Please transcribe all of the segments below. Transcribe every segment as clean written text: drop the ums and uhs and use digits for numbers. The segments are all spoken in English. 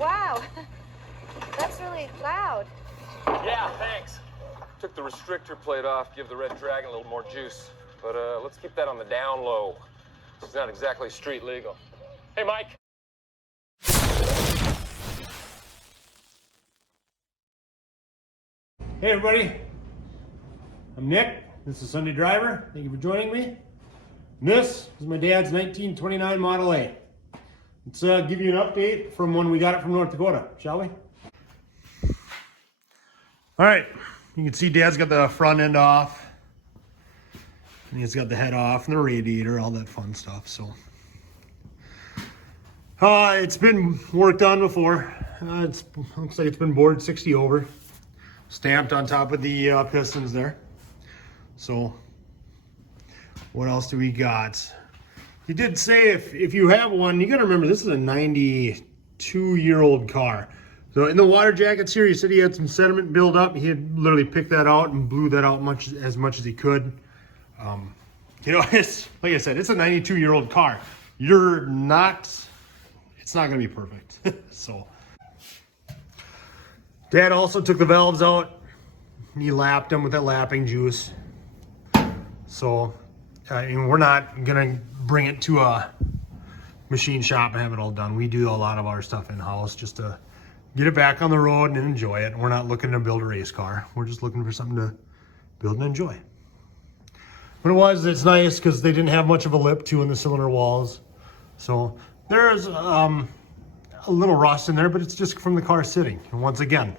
Wow, that's really loud. Yeah, thanks. Took the restrictor plate off, give the Red Dragon a little more juice. But let's keep that on the down low. It's not exactly street legal. Hey, Mike. Hey everybody, I'm Nick. This is Sunday Driver. Thank you for joining me. And this is my dad's 1929 Model A. Let's give you an update from when we got it from North Dakota, shall we? All right, you can see Dad's got the front end off. And he's got the head off and the radiator, all that fun stuff. So, it's been worked on before. It looks like it's been bored 60 over. Stamped on top of the pistons there. So, what else do we got? He did say if you have one, you gotta remember this is a 92-year-old car. So in the water jackets here, he said he had some sediment build up. He had literally picked that out and blew that out as much as he could. You know, it's like I said, it's a 92-year-old car. It's not gonna be perfect. So. Dad also took the valves out. He lapped them with that lapping juice. So, and we're not gonna bring it to a machine shop and have it all done. We do a lot of our stuff in-house just to get it back on the road and enjoy it. We're not looking to build a race car. We're just looking for something to build and enjoy. But it's nice because they didn't have much of a lip too in the cylinder walls. So there's a little rust in there, but it's just from the car sitting. And once again,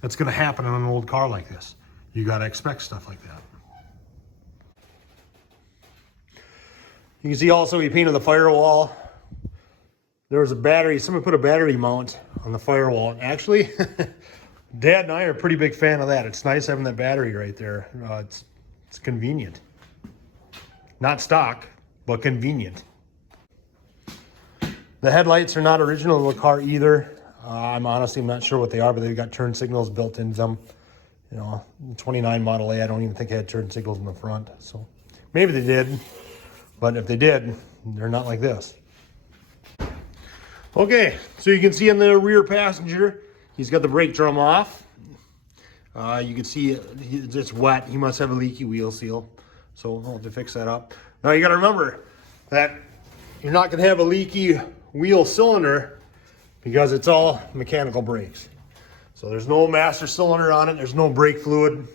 that's gonna happen on an old car like this. You gotta expect stuff like that. You can see also he painted the firewall. There was a battery, somebody put a battery mount on the firewall. Actually, Dad and I are a pretty big fan of that. It's nice having that battery right there. It's convenient. Not stock, but convenient. The headlights are not original to the car either. I'm honestly not sure what they are, but they've got turn signals built into them. You know, 29 Model A, I don't even think it had turn signals in the front. So maybe they did, but if they did, they're not like this. Okay, so you can see in the rear passenger, he's got the brake drum off. You can see it's wet. He must have a leaky wheel seal. So we'll have to fix that up. Now you gotta remember that you're not gonna have a leaky wheel cylinder because it's all mechanical brakes. So there's no master cylinder on it. There's no brake fluid.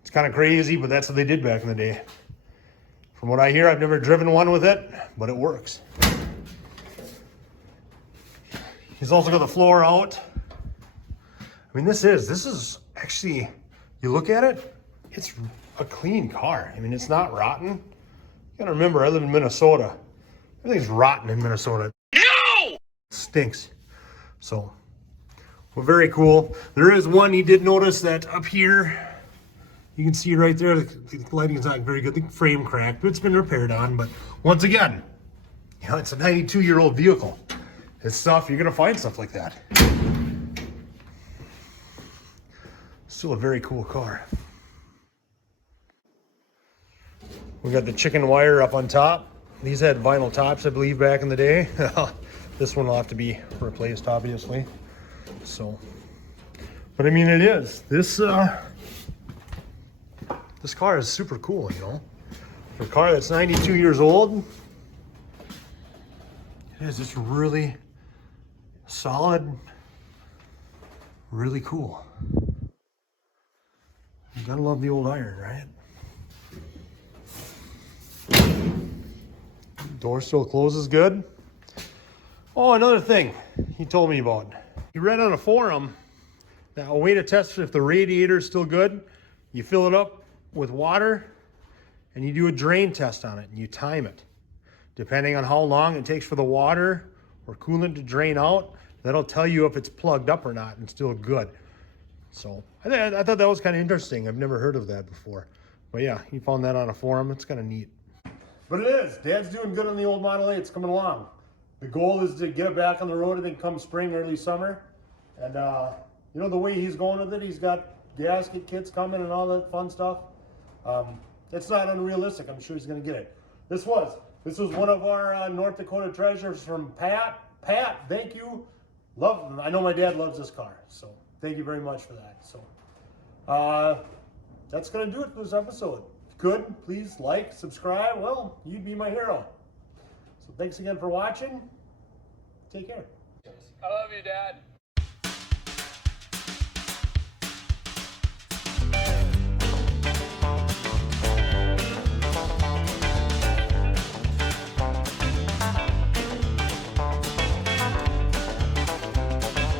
It's kind of crazy, but that's what they did back in the day. From what I hear, I've never driven one with it, but it works. He's also got the floor out. I mean, this is actually, you look at it, it's a clean car. I mean, it's not rotten. You gotta remember, I live in Minnesota. Everything's rotten in Minnesota. No! It stinks. So, well, very cool. There is one, he did notice that up here, you can see right there, the lighting is not very good. The frame cracked, but it's been repaired on. But once again, you know, it's a 92-year-old vehicle. It's stuff, you're gonna find stuff like that. Still a very cool car. We got the chicken wire up on top. These had vinyl tops, I believe, back in the day. This one will have to be replaced, obviously. So, but I mean, it is. This car is super cool, you know. For a car that's 92 years old, it is just really solid, really cool. You gotta love the old iron, right? Door still closes good. Oh, another thing he told me about. He read on a forum that a way to test if the radiator is still good, you fill it up with water and you do a drain test on it and you time it. Depending on how long it takes for the water or coolant to drain out, that'll tell you if it's plugged up or not and still good. So I thought that was kind of interesting. I've never heard of that before. But yeah, he found that on a forum. It's kind of neat. But it is. Dad's doing good on the old Model A. It's coming along. The goal is to get it back on the road, I think, come spring, early summer. And, you know, the way he's going with it, he's got gasket kits coming and all that fun stuff. It's not unrealistic. I'm sure he's going to get it. This was one of our North Dakota treasures from Pat. Pat, thank you I know my dad loves this car, so thank you very much for that. So that's going to do it for this episode. If you could, please like, subscribe. Well, you'd be my hero. So thanks again for watching. Take care. I love you, Dad.